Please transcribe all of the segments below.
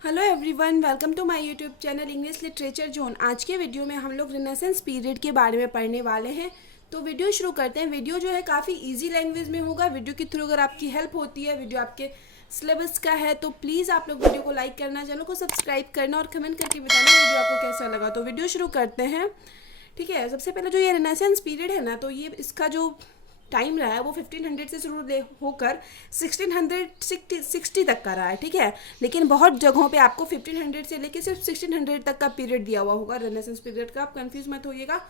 Hello everyone, welcome to my YouTube channel English literature zone. आज के video में हम लोग रिनेसेंस पीरियड के बारे में पढ़ने वाले हैं। तो वीडियो शुरू करते हैं। वीडियो जो है काफ़ी इजी लैंग्वेज में होगा। वीडियो के थ्रू अगर आपकी हेल्प होती है, वीडियो आपके सिलेबस का है, तो प्लीज़ आप लोग वीडियो को लाइक करना, चैनल को सब्सक्राइब करना और कमेंट करके बताना वीडियो आपको कैसा लगा। तो वीडियो शुरू करते हैं। ठीक है, सबसे पहले जो ये रिनेसेंस पीरियड है ना, तो ये इसका जो टाइम रहा है वो 1500 से शुरू होकर 1660 तक का रहा है। ठीक है, लेकिन बहुत जगहों पे आपको 1500 से लेके सिर्फ 1600 तक का पीरियड दिया हुआ होगा रेनेसेंस पीरियड का। आप कंफ्यूज मत होइएगा।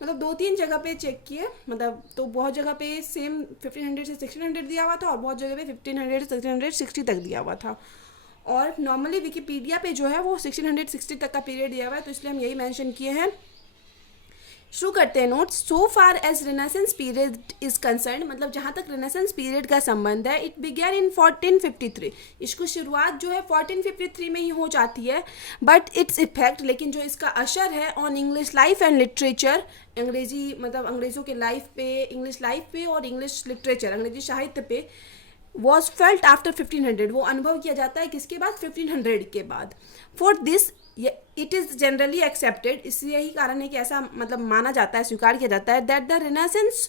मतलब 2-3 जगह पे चेक किए, मतलब तो बहुत जगह पे सेम 1500 से 1600 दिया हुआ था और बहुत जगह पे 1500 से 1660 तक दिया हुआ था। और नॉर्मली विकीपीडिया पे जो है वो 1660 तक का पीरियड दिया हुआ है, तो इसलिए हम यही मेंशन किए हैं। शुरू करते हैं notes. So far as Renaissance period is concern, मतलब जहाँ तक रेनेसेंस पीरियड का संबंध है, इट बिगैन इन 1453। इसको शुरुआत जो है 1453 में ही हो जाती है, बट इट्स इफेक्ट, लेकिन जो इसका असर है on English life and literature, अंग्रेजी मतलब अंग्रेज़ों के लाइफ पे, इंग्लिश लाइफ पे और इंग्लिश लिटरेचर, अंग्रेजी साहित्य पे, वॉज फेल्ट आफ्टर 1500। वो अनुभव किया जाता है किसके बाद? 1500 के बाद। For this it is generally accepted, इससे यही कारण है कि ऐसा मतलब माना जाता है, स्वीकार किया जाता है, that the Renaissance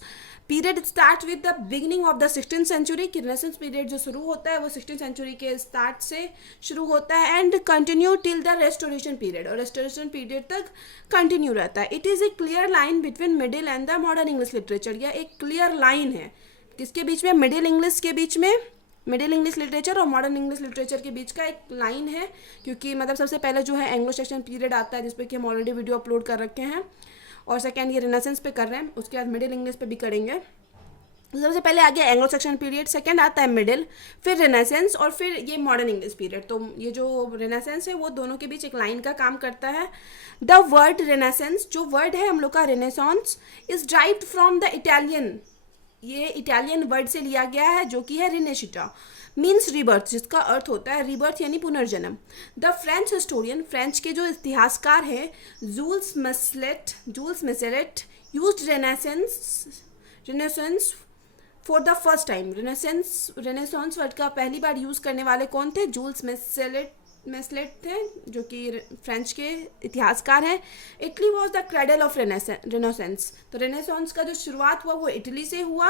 period start with the beginning of the 16th century. कि रेनेसेंस पीरियड जो शुरू होता है वो 16th सेंचुरी के स्टार्ट से शुरू होता है and continue till the restoration period, और रेस्टोरेशन पीरियड तक कंटिन्यू रहता है। It is a clear line between middle and the modern English literature. यह एक क्लियर लाइन है किसके बीच में? मिडिल इंग्लिश के बीच में, मिडिल इंग्लिश लिटरेचर और मॉडर्न इंग्लिश लिटरेचर के बीच का एक लाइन है। क्योंकि मतलब सबसे पहले जो है एंग्लो सेक्शन पीरियड आता है, जिस पे कि हम ऑलरेडी वीडियो अपलोड कर रखे हैं, और सेकेंड ये रेनेसेंस पे कर रहे हैं, उसके बाद मिडिल इंग्लिश पे भी करेंगे। तो सबसे पहले आ गया एंग्लो सेक्शन पीरियड, सेकेंड आता है मिडिल, फिर रेनेसेंस और फिर ये मॉडर्न इंग्लिश पीरियड। तो ये जो रेनेसेंस है वो दोनों के बीच एक लाइन का काम करता है। द वर्ड रेनेसेंस, जो वर्ड है हम लोग का Renaissance, is derived from the Italian, ये इटालियन वर्ड से लिया गया है जो कि है रिनेशिटा, मीन्स रीबर्थ, जिसका अर्थ होता है रीबर्थ यानी पुनर्जन्म। द फ्रेंच हिस्टोरियन, फ्रेंच के जो इतिहासकार हैं, Jules Michelet used renaissance for the first time. Renaissance word का पहली बार यूज़ करने वाले कौन थे? जूल्स मेसलेट थे, जो कि फ्रेंच के इतिहासकार हैं। Italy was the cradle of renaissance. तो रेनेसॉन्स का जो शुरुआत हुआ वो इटली से हुआ।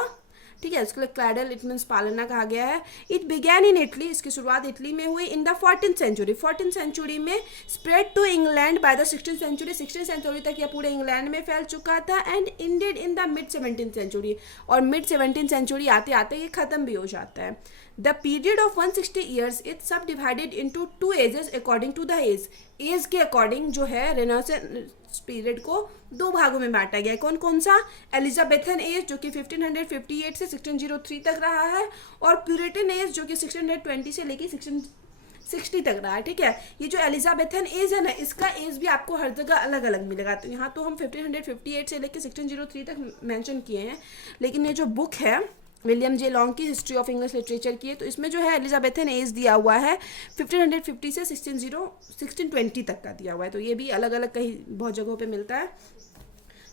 ठीक है, इसके लिए क्रेडल इट मीन्स पालना कहा गया है। इट बिगैन इन इटली, इसकी शुरुआत इटली में हुई। In the 14th century, 14th century में spread to England by the 16th century, 16th century तक यह पूरे इंग्लैंड में फैल चुका था। And indeed in the mid 17th century, और मिड 17th सेंचुरी आते आते ये खत्म भी हो जाता है। The period of 160 years it subdivided into 2 ages according to the age के अकॉर्डिंग जो है रेनेसेंस पीरियड को 2 भागों में बांटा गया है। कौन कौन सा? एलिजाबेथन एज जो कि 1558 से 1603 तक रहा है, और प्यूरिटन एज जो कि 1620 से लेके 1660 तक रहा है। ठीक है, ये जो एलिजाबेथन एज है ना, इसका एज भी आपको हर जगह अलग अलग मिलेगा। तो यहाँ तो हम 1558 से लेके 1603 तक मेंशन किए हैं, लेकिन ये जो बुक है विलियम जे लॉन्ग की हिस्ट्री ऑफ इंग्लिश लिटरेचर की है, तो इसमें जो है एलिजाबेथन एज दिया हुआ है 1550 से 1620 तक का दिया हुआ है। तो ये भी अलग अलग कहीं बहुत जगहों पे मिलता है।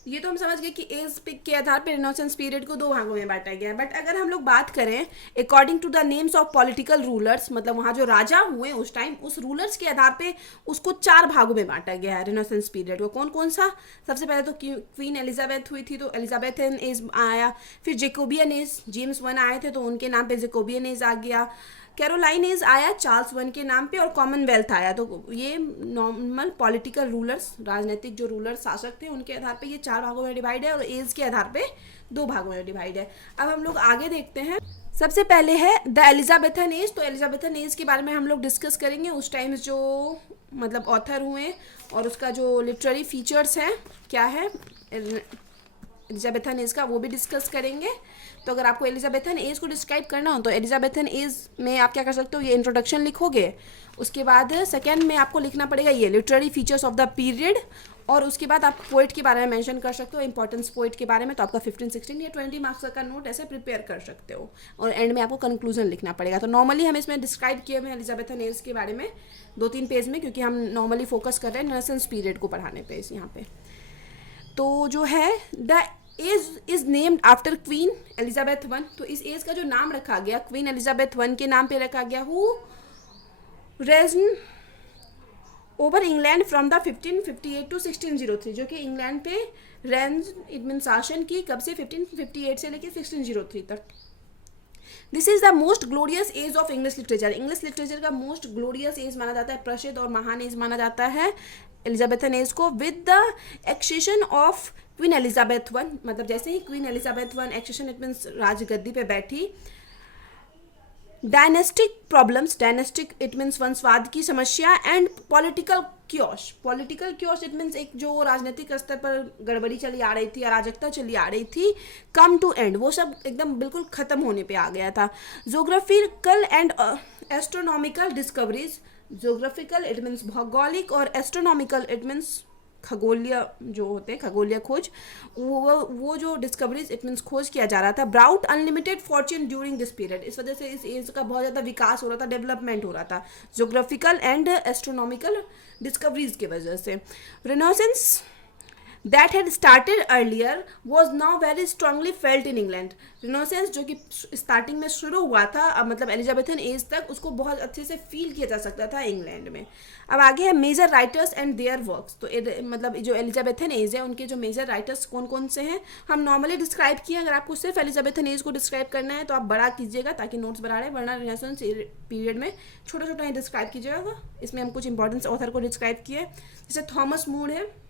ये तो हम समझ गए कि एज के आधार पर रेनेसेंस पीरियड को 2 भागों में बांटा गया है। बट अगर हम लोग बात करें according to the names of political rulers, मतलब वहाँ जो राजा हुए उस टाइम, उस रूलर्स के आधार पे उसको 4 भागों में बांटा गया है रेनेसेंस पीरियड को। कौन कौन सा? सबसे पहले तो क्वीन एलिजाबेथ हुई थी, तो एलिजाबेथन एज आया। फिर जेकोबियन एज, जेम्स 1 आए थे तो उनके नाम पे जेकोबियन एज आ गया। कैरोलाइन एज आया चार्ल्स 1 के नाम पे, और कॉमनवेल्थ आया। तो ये नॉर्मल पॉलिटिकल रूलर्स, राजनीतिक जो रूलर शासक थे, उनके आधार पे ये 4 भागों में डिवाइड है, और एज के आधार पे 2 भागों में डिवाइड है। अब हम लोग आगे देखते हैं। सबसे पहले है द एलिजाबेथन एज। तो एलिजाबेथन एज के बारे में हम लोग डिस्कस करेंगे। उस टाइम जो मतलब ऑथर हुए और उसका जो लिटरेरी फीचर्स हैं क्या है एलिजाबेथन एज का, वो भी डिस्कस करेंगे। तो अगर आपको एलिजाबेथन एज को डिस्क्राइब करना हो तो एलिजाबेथन एज में आप क्या कर सकते हो, ये इंट्रोडक्शन लिखोगे। उसके बाद सेकेंड में आपको लिखना पड़ेगा ये literary features of the period, और उसके बाद आप पोइट के बारे में मेंशन कर सकते हो, इंपॉर्टेंस पोइट के बारे में। तो आपका 15, 16 या 20 मार्क्स का नोट ऐसे प्रिपेयर कर सकते हो, और एंड में आपको कंक्लूजन लिखना पड़ेगा। तो नॉर्मली हम इसमें डिस्क्राइब किए हुए एलिजाबेथन एज के बारे में 2-3 पेज में, क्योंकि हम नॉर्मली फोकस कर रहे हैं रेनेसेंस पीरियड को पढ़ाने पे यहाँ पे। तो जो है the age is named after Queen Elizabeth 1। तो इस एज का जो नाम रखा गया क्वीन एलिजाबेथ 1 के नाम पे रखा गया। Who reigned over England from the 1558 to 1603, जो कि इंग्लैंड पे रेंज इट मीन शासन की कब से 1558 से लेकर 1603 तक. This is the most glorious age of English literature. English literature का मोस्ट ग्लोरियस एज माना जाता है, प्रसिद्ध और महान एज माना जाता है एलिजाबेथन एज को. With the accession of Queen Elizabeth one, मतलब जैसे ही Queen Elizabeth one accession it means राजगद्दी पे बैठी, dynastic problems, dynastic it means वंशवाद की समस्या, and political chaos. Political chaos it means एक जो राजनीतिक स्तर पर गड़बड़ी चली आ रही थी, अराजकता चली आ रही थी, कम टू एंड, वो सब एकदम बिल्कुल खत्म होने पे आ गया था. Geographical and astronomical discoveries, geographical it means भौगोलिक और एस्ट्रोनॉमिकल इट मीन्स खगोलीय जो होते हैं, खगोलीय खोज, वो जो डिस्कवरीज इट मीन्स खोज किया जा रहा था. Brought unlimited Fortune during this period, इस वजह से इस एज का बहुत ज़्यादा विकास हो रहा था, डेवलपमेंट हो रहा था जोग्राफिकल एंड एस्ट्रोनॉमिकल डिस्कवरीज की वजह से. Renaissance that had started earlier was now very strongly felt in England. Renaissance जो कि स्टार्टिंग में शुरू हुआ था, अब मतलब एलिजाबेथन एज तक उसको बहुत अच्छे से फील किया जा सकता था इंग्लैंड में. अब आगे है major writers and their works. तो मतलब जो एलिजाबेथन एज है उनके जो मेजर राइटर्स कौन कौन से हैं हम नॉर्मली डिस्क्राइब किए. अगर आपको सिर्फ एलिजाबेथन एज को डिस्क्राइब करना है तो आप बड़ा कीजिएगा ताकि नोट्स बना रहे, वरना रेनेसांस पीरियड में छोटा छोटा ही डिस्क्राइब कीजिएगा. इसमें हम कुछ इंपॉर्टेंट ऑथर को डिस्क्राइब किए, जैसे थॉमस मूर है.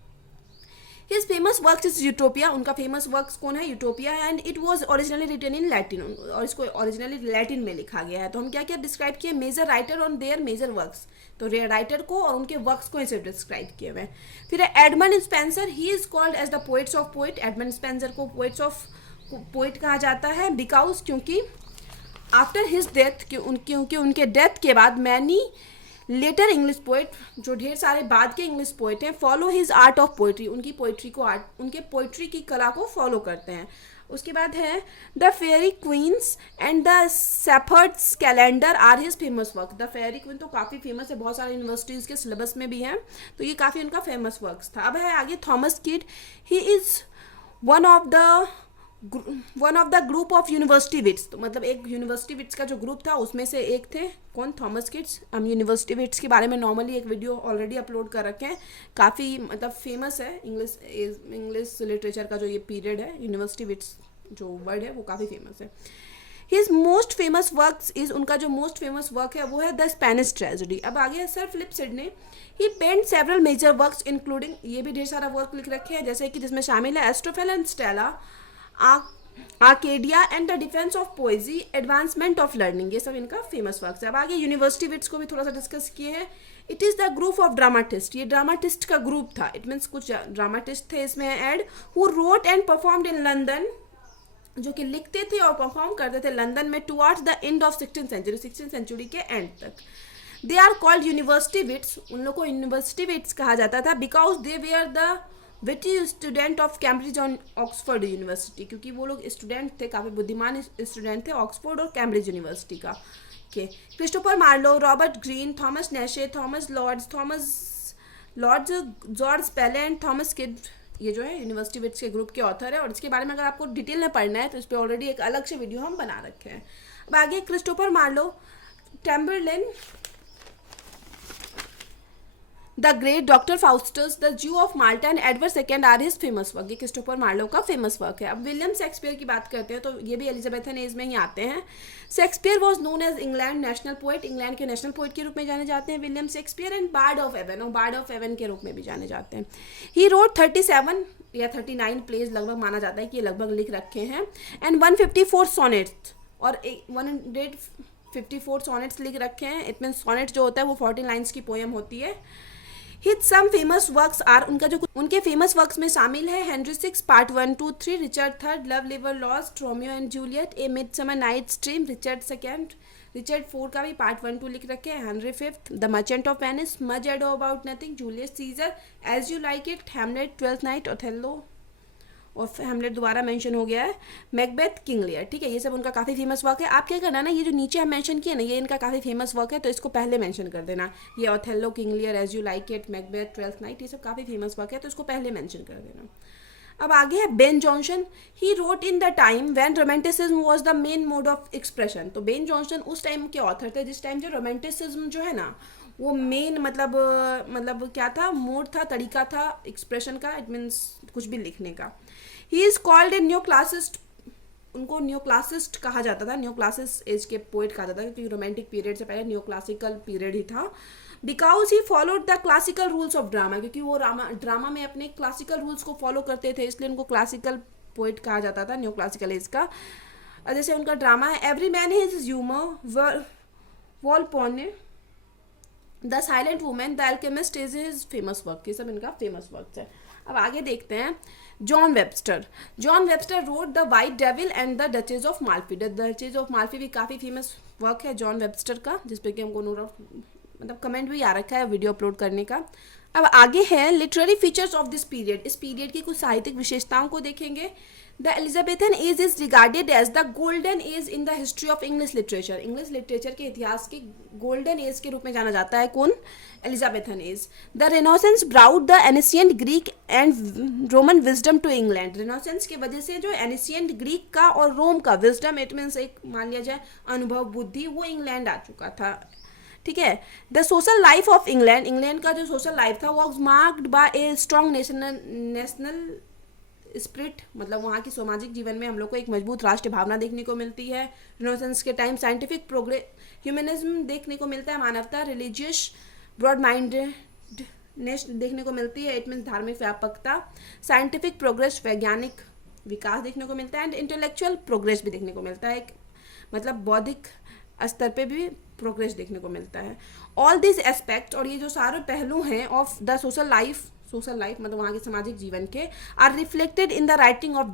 His famous works is Utopia. उनका फेमस वर्क्स कौन है? Utopia. And it was originally written in Latin, और इसको ओरिजिनली लैटिन में लिखा गया है. तो हम क्या क्या डिस्क्राइब किए? Major writer on their major works. तो राइटर को और उनके वर्क्स को ऐसे डिस्क्राइब किए हुए. फिर Edmund Spenser, he is called as the poets of poet. Edmund Spenser को पोइट्स ऑफ पोइट कहा जाता है बिकॉज क्योंकि आफ्टर हिज डेथ, क्योंकि उनके डेथ के बाद मैनी लेटर इंग्लिश पोइट, जो ढेर सारे बाद के इंग्लिश पोइट हैं, follow his art of poetry, उनकी पोइट्री को उनके पोइट्री की कला को फॉलो करते हैं. उसके बाद है the Fairy Queens and the Shepherd's Calendar are his famous work. The Fairy Queen तो काफ़ी फेमस है, बहुत सारे यूनिवर्सिटीज़ के सिलेबस में भी हैं, तो ये काफ़ी उनका फेमस वर्क्स था. अब है आगे Thomas Kyd. He is one of the group of university wits. तो मतलब एक यूनिवर्सिटी विट्स का जो ग्रुप था उसमें से एक थे कौन? Thomas kids. हम यूनिवर्सिटी विट्स के बारे में नॉर्मली एक वीडियो ऑलरेडी अपलोड कर रखे हैं, काफ़ी मतलब फेमस है इंग्लिश लिटरेचर का जो ये पीरियड है. यूनिवर्सिटी विट्स जो वर्ड है वो काफ़ी फेमस है. His most famous works is, उनका जो मोस्ट फेमस वर्क है वो है द स्पेनिश ट्रेजेडी. अब आगे है sir Philip Sidney. He penned several major works including, ये भी ढेर सारा वर्क लिख रखे हैं, जैसे कि जिसमें शामिल है एस्ट्रोफेल and Stella, Arcadia and the defence of पोएजी, advancement of learning. ये सब इनका फेमस वर्क्स है. अब आगे यूनिवर्सिटी विट्स को भी थोड़ा सा डिस्कस किए हैं. It is the group of dramatist. ये ड्रामाटिस्ट का ग्रुप था, इट मीन्स कुछ ड्रामाटिस्ट थे इसमें add, who wrote and performed in London, जो कि लिखते थे और परफॉर्म करते थे लंदन में towards the end of 16th century, 16th century के एंड तक. They are called university wits. उन लोग को यूनिवर्सिटी विट्स कहा जाता था because they were the witty student of Cambridge और ऑक्सफोर्ड यूनिवर्सिटी, क्योंकि वो लोग स्टूडेंट थे, काफ़ी बुद्धिमान स्टूडेंट थे ऑक्सफोर्ड और कैम्ब्रिज यूनिवर्सिटी का. के Christopher Marlowe, Robert Greene, Thomas Nashe, Thomas Lodge, George Peele, Thomas Kyd, ये जो है यूनिवर्सिटी विट्स के ग्रुप के ऑथर है. और इसके बारे में अगर आपको डिटेल में पढ़ना है तो इस पर ऑलरेडी एक अलग से वीडियो हम बना रखे हैं. अब आगे Christopher Marlowe, Tamburlaine the Great, Doctor Faustus, the Jew of Malta and Edward second are his famous work. ये क्रिस्टोफर मार्लो का फेमस वर्क है. अब विलियम शेक्सपियर की बात करते हैं तो ये भी एलिजाबेथन एज में ही आते हैं. Shakespeare was known as England national poet. England के नेशनल पोएट के रूप में जाने जाते हैं William Shakespeare. And bard of Avon, और बार्ड ऑफ एवन के रूप में भी जाने जाते हैं. ही रोड 37 या 39 प्लेज लगभग माना जाता है कि ये लगभग लिख रखे हैं. एंड 154 सोनेट्स और 154 सोनेट्स लिख रखे हैं. इट मीन्स सोनेट जो होता है वो 14 लाइन्स की पोएम होती है. His some famous works are, उनके फेमस वर्क्स में शामिल है Henry 6 part 1, 2, 3, Richard 3, Love Liver Lost, Romeo and Juliet, a Midsummer Night's Dream, Richard 2, Richard 4 का भी पार्ट 1, 2 लिख रखे हैं, Henry 5, the Merchant of Venice, Much Ado About Nothing, Julius Caesar, As You Like It, Hamlet, Twelfth Night, Othello, और Hamlet दोबारा mention हो गया है, मैकबेथ, किंग लियर. ठीक है, ये सब उनका काफ़ी फेमस वर्क है. आप क्या करना ना, ये जो नीचे हम मेंशन किए ना, ये इनका काफ़ी फेमस वर्क है, तो इसको पहले मेंशन कर देना. ये Othello, King Lear, As You Like It, Macbeth, Twelfth Night, ये सब काफ़ी फेमस वर्क है, तो इसको पहले मेंशन कर देना. अब आगे है Ben Jonson. He wrote in the time when romanticism was the main mode of expression. तो बेन जॉनसन उस टाइम के ऑथर थे जिस टाइम जो रोमांटिसिज्म जो है ना वो मेन मतलब क्या था, मोड था, तरीका था एक्सप्रेशन का, इट मीन्स कुछ भी लिखने का. ही is called a new classist. उनको न्यू क्लासिस्ट कहा जाता था, न्यू क्लासिस एज के पोइट कहा जाता था, क्योंकि रोमांटिक पीरियड से पहले न्यू क्लासिकल पीरियड ही था. Because he followed the classical rules of drama, क्योंकि वो ड्रामा में अपने क्लासिकल रूल्स को फॉलो करते थे, इसलिए उनको क्लासिकल पोइट कहा जाता था, न्यू क्लासिकल एज का. जैसे उनका ड्रामा है Every Man his Humour, Volpone, the Silent Woman, the Alchemist is his famous work. ये सब इनका फेमस वर्क है. अब आगे देखते हैं. John Webster. John Webster road the white devil and the duchess of Malfi. The duchess of Malfi भी काफ़ी फेमस वर्क है जॉन वेबस्टर का, जिसपे कि हमको मतलब कमेंट भी आ रखा है वीडियो अपलोड करने का. अब आगे है literary features of this period. इस पीरियड की कुछ साहित्यिक विशेषताओं को देखेंगे. The Elizabethan age is regarded as the golden age in the history of English literature. English literature के इतिहास के गोल्डन एज के रूप में जाना जाता है. कौन? Elizabethan age. The Renaissance brought the ancient Greek and Roman wisdom to England. Renaissance की वजह से जो एनिशियंट ग्रीक का और रोम का विजडम, इट मीन्स एक मान लिया जाए अनुभव, बुद्धि, वो इंग्लैंड आ चुका था. ठीक है. The social life of England. England का जो सोशल लाइफ था was marked by a strong national spirit. मतलब वहाँ की सामाजिक जीवन में हम लोग को एक मजबूत राष्ट्रीय भावना देखने को मिलती है. रिनेसांस के टाइम साइंटिफिक प्रोग्रेस, ह्यूमनिज्म देखने को मिलता है, मानवता, रिलीजियस ब्रॉड माइंडेडनेस देखने को मिलती है, इट मीन्स धार्मिक व्यापकता, साइंटिफिक प्रोग्रेस, वैज्ञानिक विकास देखने को मिलता है, एंड इंटेलेक्चुअल प्रोग्रेस भी देखने को मिलता है. मतलब बौद्धिक स्तर पे भी प्रोग्रेस देखने को मिलता है. ऑल दिस एस्पेक्ट, और ये जो सारे पहलू हैं ऑफ द सोशल लाइफ मतलब वहाँ के सामाजिक जीवन के, are reflected in the writing of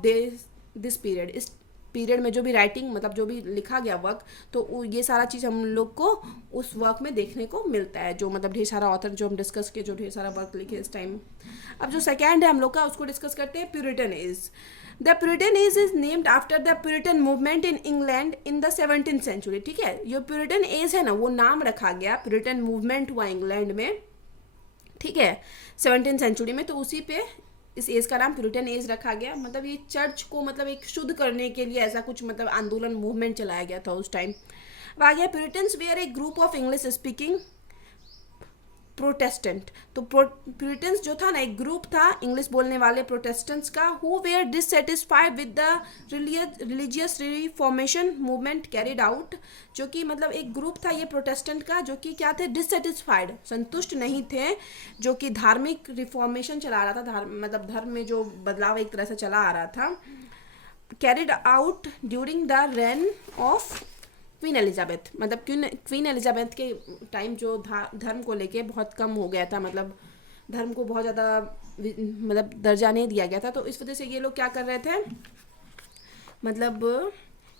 this period. इस पीरियड में जो भी राइटिंग मतलब जो भी लिखा गया वर्क, तो ये सारा चीज़ हम लोग को उस वर्क में देखने को मिलता है. जो मतलब ढेर सारा ऑथर जो हम डिस्कस किए, जो ढेर सारा वर्क लिखे इस टाइम. अब जो सेकेंड है हम लोग का, उसको डिस्कस करते हैं. Puritan age. The Puritan age is named after the Puritan movement in England in the 17th century. ठीक है. जो प्यूरिटन एज है ना, वो नाम रखा गया, प्यूरिटन मूवमेंट हुआ इंग्लैंड में, ठीक है, 17th सेंचुरी में, तो उसी पे इस एज का नाम प्यूरिटन एज रखा गया. मतलब ये चर्च को मतलब एक शुद्ध करने के लिए ऐसा कुछ मतलब आंदोलन, मूवमेंट चलाया गया था उस टाइम. अब आ गया Puritans were a group of English speaking Protestant. तो प्यूरिटन्स जो था ना, एक ग्रुप था इंग्लिश बोलने वाले प्रोटेस्टेंट्स का, who were dissatisfied with the religious reformation movement carried out. जो कि मतलब एक ग्रुप था ये प्रोटेस्टेंट का, जो कि क्या थे, डिससेटिस्फाइड, संतुष्ट नहीं थे, जो कि धार्मिक रिफॉर्मेशन चला रहा था, मतलब धर्म में जो बदलाव एक तरह से चला आ रहा था, carried out during the reign of Queen Elizabeth. मतलब क्वीन एलिजाबेथ के टाइम जो धर्म को लेके बहुत कम हो गया था, मतलब धर्म को बहुत ज़्यादा मतलब दर्जा नहीं दिया गया था. तो इस वजह से ये लोग क्या कर रहे थे, मतलब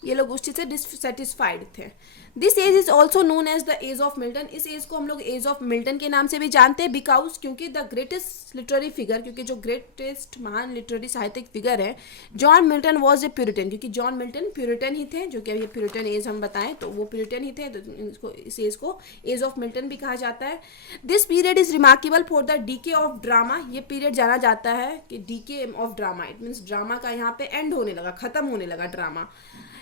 ये लोग उस चीज़ से डिससेटिस्फाइड थे. This age is also known as the age of Milton. इस एज को हम लोग एज ऑफ मिल्टन के नाम से भी जानते हैं, बिकॉज क्योंकि द ग्रेटेस्ट लिटरेरी फिगर, क्योंकि जो ग्रेटेस्ट महान लिटरेरी साहित्यिक फिगर है John Milton was a Puritan. क्योंकि जॉन मिल्टन प्यूरिटन ही थे, जो कि अभी प्यूरिटन एज हम बताएं तो वो प्यूरिटन ही थे, तो इसको इस एज को एज ऑफ मिल्टन भी कहा जाता है. This period is remarkable for the decay of drama. ये पीरियड जाना जाता है कि decay of drama, it means drama का यहाँ पे एंड होने लगा, खत्म होने लगा drama.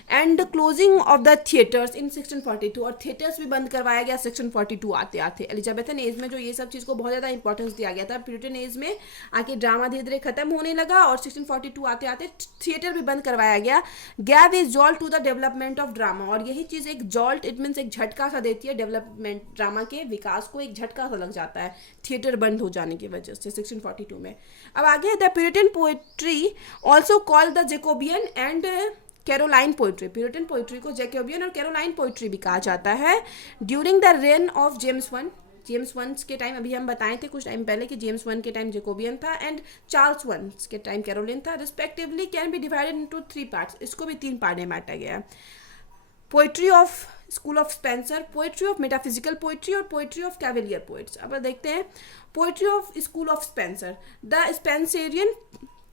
And closing of the theatres in 1642. और थिएटर्स भी बंद करवाया गया 1642 आते आते. एलिजाबेथन एज में जो ये सब चीज़ को बहुत ज़्यादा इंपॉर्टेंस दिया गया था, प्यूरिटन एज में आके ड्रामा धीरे धीरे खत्म होने लगा, और 1642 आते आते थिएटर भी बंद करवाया गया. Gave its jolt to the development of drama. और यही चीज़ एक जॉल्ट, इट मीन्स एक झटका सा देती है डेवलपमेंट, ड्रामा के विकास को एक झटका सा लग जाता है थिएटर बंद हो जाने की वजह से 1642 में. अब आगे the Puritan poetry also called the Jacobean and Caroline poetry. Puritan poetry को जैकोबियन और कैरोलाइन पोइट्री भी कहा जाता है. During the reign of James one के टाइम, अभी हम बताए थे कुछ टाइम पहले कि जेम्स वन के टाइम जैकोबियन था एंड चार्ल्स वन के टाइम कैरोलिन था, respectively can be divided into 3 parts. इसको भी 3 पार्ट में बांटा गया है. Poetry of school of Spenser, poetry of metaphysical poetry और पोइट्री ऑफ कैवेलियर पोइट्स. अब देखते हैं poetry of school of Spenser. The Spenserian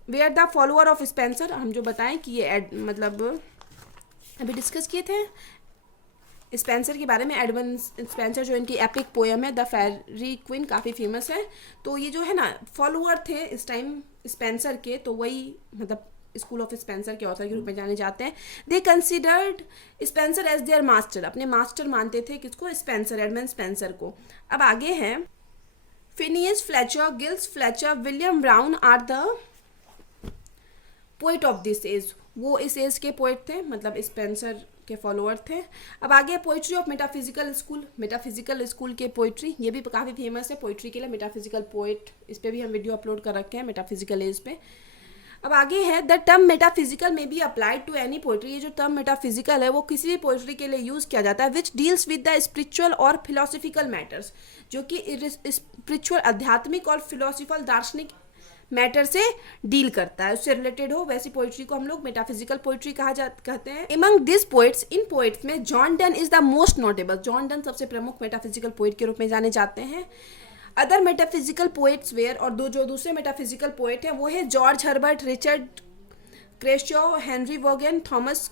were the follower of Spenser. हम जो बताएं कि ये मतलब अभी डिस्कस किए थे स्पेंसर के बारे में. एडमंड स्पेंसर जो इनकी एपिक पोएम है द फेरी क्वीन, काफ़ी फेमस है. तो ये जो है ना फॉलोअर थे इस टाइम स्पेंसर के, तो वही मतलब स्कूल ऑफ स्पेंसर के ऑथर के रूप में जाने जाते हैं. They considered Spenser as their master, अपने मास्टर मानते थे किसको, स्पेंसर, एडमंड स्पेंसर को. अब आगे है Phineas Fletcher, Giles Fletcher, William Browne are the poet of this age. वो इस एज के पोइट थे, मतलब स्पेंसर के फॉलोअर थे. अब आगे poetry of metaphysical school, metaphysical school के पोइट्री, ये भी काफ़ी फेमस है पोइट्री के लिए, मेटाफिजिकल पोइट, इस पर भी हम वीडियो अपलोड कर रखे हैं मेटाफिजिकल एज पे. अब आगे है the term metaphysical may be applied to any poetry. ये जो टर्म मेटाफिजिकल है वो किसी भी पोइट्री के लिए यूज़ किया जाता है which deals with the spiritual और फिलोसफिकल मैटर्स, जो कि स्पिरिचुअल, आध्यात्मिक और फिलोसफिकल, दार्शनिक मैटर से डील करता है, उससे रिलेटेड हो, वैसी पोइट्री को हम लोग मेटाफिजिकल पोइट्री कहते हैं. एमंग दिस पोइट्स, इन पोइट्स में John Donne is the most notable. John Donne सबसे प्रमुख मेटाफिजिकल पोइट के रूप में जाने जाते हैं. अदर मेटाफिजिकल पोइट्स वेयर, और जो दूसरे मेटाफिजिकल पोइट हैं वो है George Herbert, Richard Crashaw, Henry Vaughan, Thomas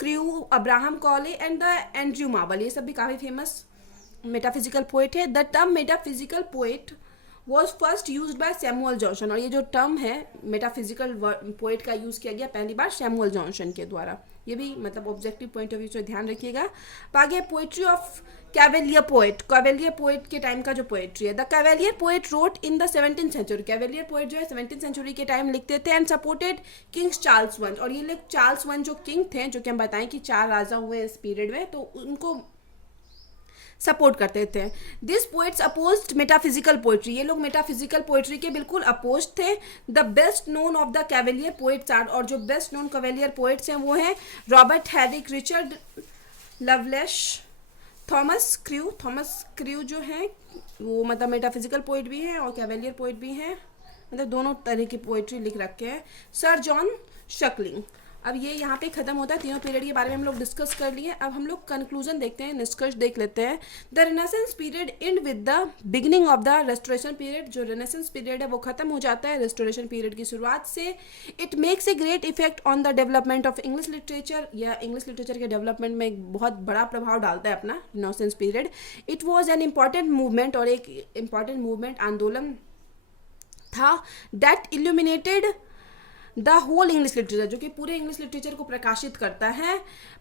Carew, Abraham Cowley and the Andrew Marvell. ये सब भी काफ़ी फेमस मेटाफिजिकल पोइट है. The term metaphysical poet was first use by Samuel Johnson, और ये जो टर्म है मेटाफिजिकल पोइट का यूज़ किया गया पहली बार सैमुअल जॉनसन के द्वारा. ये भी मतलब ऑब्जेक्टिव पॉइंट ऑफ व्यू से ध्यान रखिएगा. आगे poetry of cavalier poet, cavalier poet के टाइम का जो पोइट्री है. The cavalier poet wrote in the 17th century. Cavalier poet जो है 17th सेंचुरी के टाइम लिखते थे and supported kings Charles one. और ये लोग चार्ल्स वन जो किंग थे, जो कि हम बताएं कि 4 राजा हुए इस पीरियड में, तो उनको सपोर्ट करते थे. This poets opposed metaphysical poetry. ये लोग मेटाफिजिकल पोइट्री के बिल्कुल अपोज थे. The best known of the cavalier poets are, और जो बेस्ट नोन कैवेलियर पोइट्स हैं वो हैं Robert Herrick, Richard Lovelace, Thomas Carew. Thomas Carew जो हैं वो मतलब मेटाफिजिकल पोइट भी हैं और कैवेलियर पोइट भी हैं, मतलब दोनों तरह की पोइट्री लिख रखे हैं. Sir John Suckling. अब ये यहाँ पे ख़त्म होता है, तीनों पीरियड के बारे में हम लोग डिस्कस कर लिए. अब हम लोग कंक्लूजन देखते हैं, निष्कर्ष देख लेते हैं. The Renaissance period and with the beginning of the restoration period. जो रेनेसेंस पीरियड है वो ख़त्म हो जाता है रेस्टोरेशन पीरियड की शुरुआत से. It makes a great effect on the development of English literature, या इंग्लिश लिटरेचर के डेवलपमेंट में एक बहुत बड़ा प्रभाव डालता है अपना Renaissance period. It was an important movement, और एक इम्पॉर्टेंट मूवमेंट, आंदोलन था that illuminated the whole English literature, जो कि पूरे इंग्लिश लिटरेचर को प्रकाशित करता है.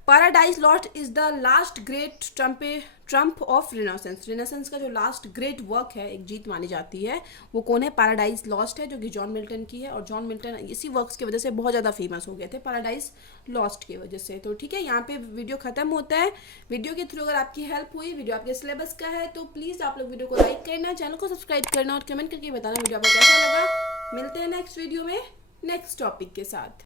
Paradise Lost is the last great trump of Renaissance. Renaissance का जो लास्ट ग्रेट वर्क है, एक जीत मानी जाती है, वो कौन है, पैराडाइज लॉस्ट है, जो कि जॉन मिल्टन की है. और जॉन मिल्टन इसी वर्क्स की वजह से बहुत ज़्यादा फेमस हो गए थे, पैराडाइज लॉस्ट की वजह से. तो ठीक है, यहाँ पे वीडियो खत्म होता है. वीडियो के थ्रू अगर आपकी हेल्प हुई, वीडियो आपके सिलेबस का है, तो प्लीज़ आप लोग वीडियो को लाइक करना, चैनल को सब्सक्राइब करना और कमेंट करके बताना वीडियो आपको कैसा लगा. मिलते हैं नेक्स्ट वीडियो में नेक्स्ट टॉपिक के साथ.